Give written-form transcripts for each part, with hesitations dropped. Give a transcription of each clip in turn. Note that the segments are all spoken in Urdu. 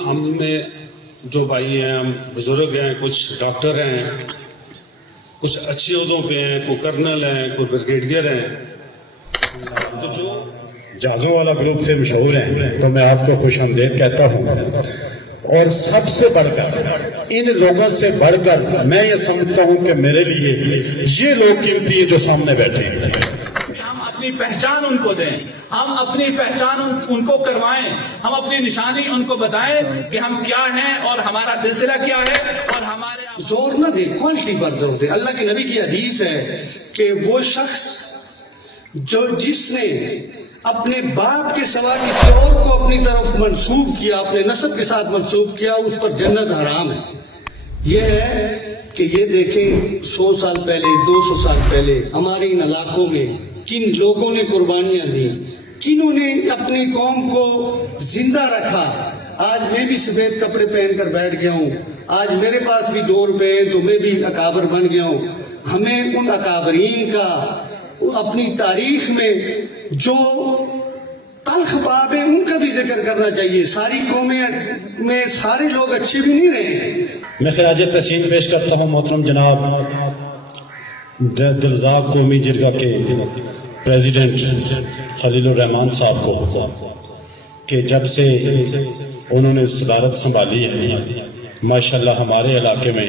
ہم نے جو بھائی ہیں، ہم بزرگ ہیں، کچھ ڈاکٹر ہیں، کچھ اچھی عہدوں پہ ہیں، کوئی کرنل ہیں، کوئی بریگیڈیئر ہیں، تو جو جہازوں والا گروپ سے مشہور ہیں، تو میں آپ کو خوش آمدید کہتا ہوں۔ اور سب سے بڑھ کر ان لوگوں سے بڑھ کر میں یہ سمجھتا ہوں کہ میرے لیے یہ لوگ قیمتی ہیں جو سامنے بیٹھے ہیں۔ ہم اپنی پہچان ان کو دیں، ہم اپنی پہچان ان کو کروائیں، ہم اپنی نشانی ان کو بتائیں کہ ہم کیا ہیں اور ہمارا سلسلہ کیا ہے، اور ہمارے زور نہ دے، کوالٹی پر زور دے۔ اللہ کے نبی کی حدیث ہے کہ وہ شخص جس نے اپنے باپ کے سوا کسی اور کو اپنی طرف منسوب کیا، اپنے نسب کے ساتھ منسوب کیا، اس پر جنت حرام ہے۔ یہ ہے کہ یہ دیکھیں 100 سال پہلے، 200 سال پہلے ہمارے ان علاقوں میں کن لوگوں نے قربانیاں دی، کنہوں نے اپنی قوم کو زندہ رکھا۔ آج میں بھی سفید کپڑے پہن کر بیٹھ گیا ہوں، آج میرے پاس بھی 2 روپے ہیں تو میں بھی اکابر بن گیا ہوں۔ ہمیں ان اکابرین کا اپنی تاریخ میں جو تلخ باب ہے ان کا بھی ذکر کرنا چاہیے۔ ساری قومیں میں سارے لوگ اچھے بھی نہیں رہے۔ میں خراج تحسین پیش کرتا ہوں محترم جناب دلزاق قومی جرگہ کے پریزیڈنٹ خلیل الرحمان صاحب کو کہ جب سے انہوں نے صدارت سنبھالی ہے، ماشاءاللہ ہمارے علاقے میں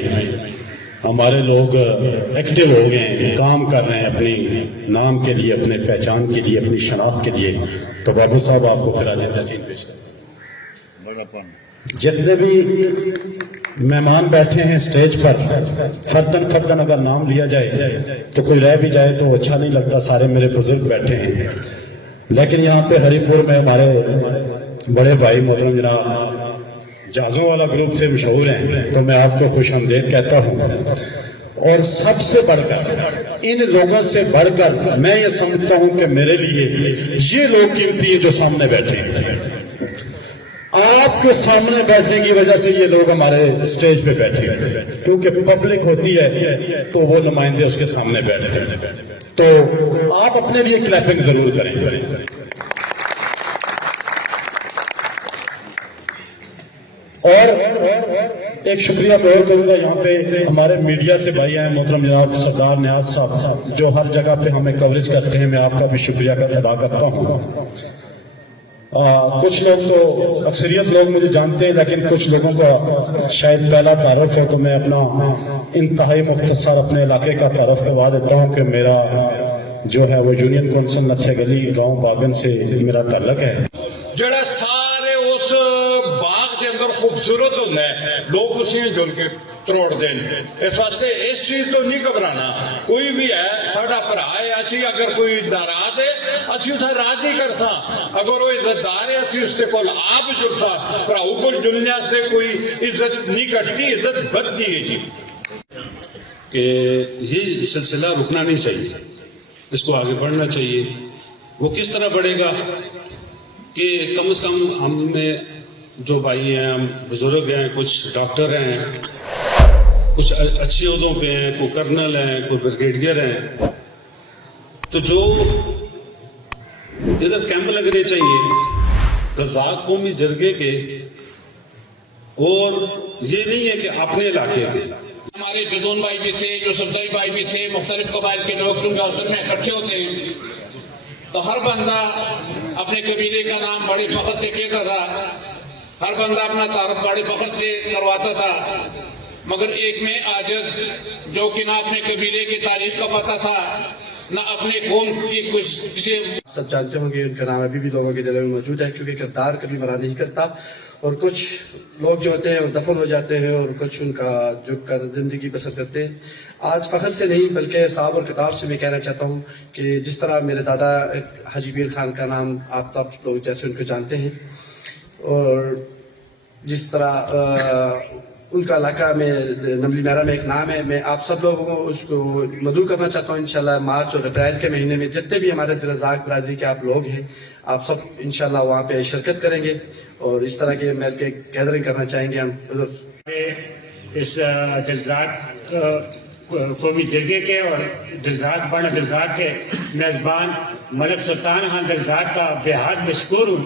ہمارے لوگ ایکٹیو ہو گئے ہیں، کام کر رہے ہیں اپنی نام کے لیے، اپنے پہچان کے لیے، اپنی شناخت کے لیے۔ تو بابو صاحب آپ کو خراج تحسین پیش کرتے ہیں۔ جتنے بھی مہمان بیٹھے ہیں سٹیج پر، فردن اگر نام لیا جائے تو کوئی رہ بھی جائے تو اچھا نہیں لگتا، سارے میرے بزرگ بیٹھے ہیں۔ لیکن یہاں پہ ہری پور میں ہمارے بڑے بھائی محترم جناب جہازوں والا گروپ سے مشہور ہیں، تو میں آپ کو خوش آمدید کہتا ہوں۔ اور سب سے بڑھ کر ان لوگوں سے بڑھ کر میں یہ سمجھتا ہوں کہ میرے لیے یہ لوگ قیمتی ہیں جو سامنے بیٹھے ہیں۔ آپ کے سامنے بیٹھنے کی وجہ سے یہ لوگ ہمارے سٹیج پہ بیٹھے ہیں، کیونکہ پبلک ہوتی ہے تو وہ نمائندے اس کے سامنے بیٹھتے ہیں۔ تو آپ اپنے لیے کلیپنگ ضرور کریں۔ اور ایک شکریہ بہت کروں گا، یہاں پہ ہمارے میڈیا سے بھائی ہیں محترم جناب سردار نیاز صاحب جو ہر جگہ پہ ہمیں کوریج کرتے ہیں، میں آپ کا بھی شکریہ ادا کرتا ہوں۔ کچھ لوگ تو اکثریت لوگ مجھے جانتے ہیں، لیکن کچھ لوگوں کا شاید پہلا تعارف ہے، تو میں اپنا انتہائی مختصر اپنے علاقے کا تعارف کروا دیتا ہوں کہ میرا جو ہے وہ یونین کونسل نتھے گلی گاؤں باغن سے میرا تعلق ہے۔ جڑا سارے اس باغ کے اندر خوبصورت ہوتا ہے، لوگ اسی میں جل کے تروڑ دیں۔ اس واسطے اس چیز تو نہیں گھبرانا، کوئی بھی ہے ساڈا بھرا ہے، اسی اگر کوئی ناراض ہے اسی اسے راضی کر سا، اگر وہ عزت دار ہے اسی اس کے کول آپ جڑ سا، بھراؤ کو جلنے سے کوئی عزت نہیں گھٹتی، عزت بڑھتی ہے۔ جی کہ یہ سلسلہ رکنا نہیں چاہیے، اس کو آگے بڑھنا چاہیے۔ وہ کس طرح بڑھے گا کہ کم از کم ہم نے جو بھائی ہیں، ہم بزرگ ہیں، کچھ ڈاکٹر ہیں، کچھ اچھی عہدوں پہ ہیں، کوئی کرنل ہیں، کوئی بریگیڈیئر ہیں، تو جو ادھر کیمپ لگنے چاہیے دلزاق قومی جرگے کے، اور یہ نہیں ہے کہ اپنے علاقے کے۔ ہمارے جدون بھائی بھی تھے، یوسف زئی بھائی بھی تھے، مختلف قبائل کے لوگ چونکہ اثر میں اکٹھے ہوتے ہیں، تو ہر بندہ اپنے قبیلے کا نام بڑے فخر سے کہتا تھا، ہر بندہ اپنا تعارف بڑے فخر سے کرواتا تھا، مگر ایک میں عاجز جو کہ نہ اپنے قبیلے کی تاریخ کا پتہ تھا، نہ اپنے قوم کی کسی۔ سب جانتے ہوں گے ان کا نام ابھی بھی لوگوں کے دلوں میں موجود ہے، کیونکہ کردار کبھی مرا نہیں کرتا، اور کچھ لوگ جو ہوتے ہیں وہ دفن ہو جاتے ہیں اور کچھ ان کا جھک کر زندگی بسر کرتے ہیں۔ آج فخر سے نہیں بلکہ صاحب اور کتاب سے میں کہنا چاہتا ہوں کہ جس طرح میرے دادا حاجی بیر خان کا نام آپ لوگ جیسے ان کو جانتے ہیں، اور جس طرح ان کا علاقہ میں نملی میرا میں ایک نام ہے، میں آپ سب لوگوں کو اس کو مدعو کرنا چاہتا ہوں۔ انشاءاللہ مارچ اور اپریل کے مہینے میں جتنے بھی ہمارے دلزاق برادری کے آپ لوگ ہیں، آپ سب انشاءاللہ وہاں پہ شرکت کریں گے اور اس طرح کے مل کے گیدرنگ کرنا چاہیں گے ہم اس دلزاق قومی جرگے کے اور دلزاق بڑا دلزاق کے میزبان ملک سلطان خان دلزاق کا بے حد مشکور ہوں،